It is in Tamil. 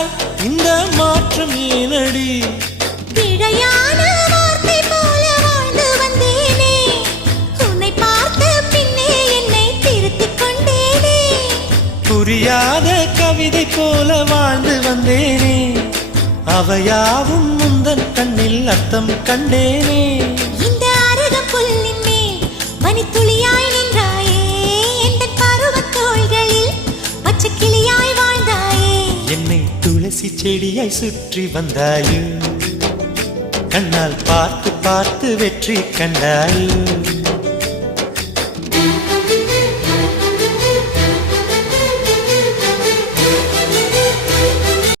ஆனால் இந்த மாற்றம் ஏனடி? பிழையான வார்த்தை போல வாழ்ந்து வந்தேனே, உன்னை பார்த்த பின்னே என்னை திருத்திக் கொண்டேனே. புரியாத கவிதை போல வாழ்ந்து வந்தேனே, அவையாவும் முந்தன் கண்ணில் அர்த்தம் கண்டேனே. இந்த அருகம் புல்லின் மேல் மணித்துளியாய் நின்றாயே, எந்த பருவத் தோள்களில் பச்சை கிளியாய் வாழ்ந்தாயே. என்னை துளசி செடியாய் சுற்றி வந்தாயோ, கண்ணால் பார்த்து பார்த்து வெற்றி கண்டாயோ.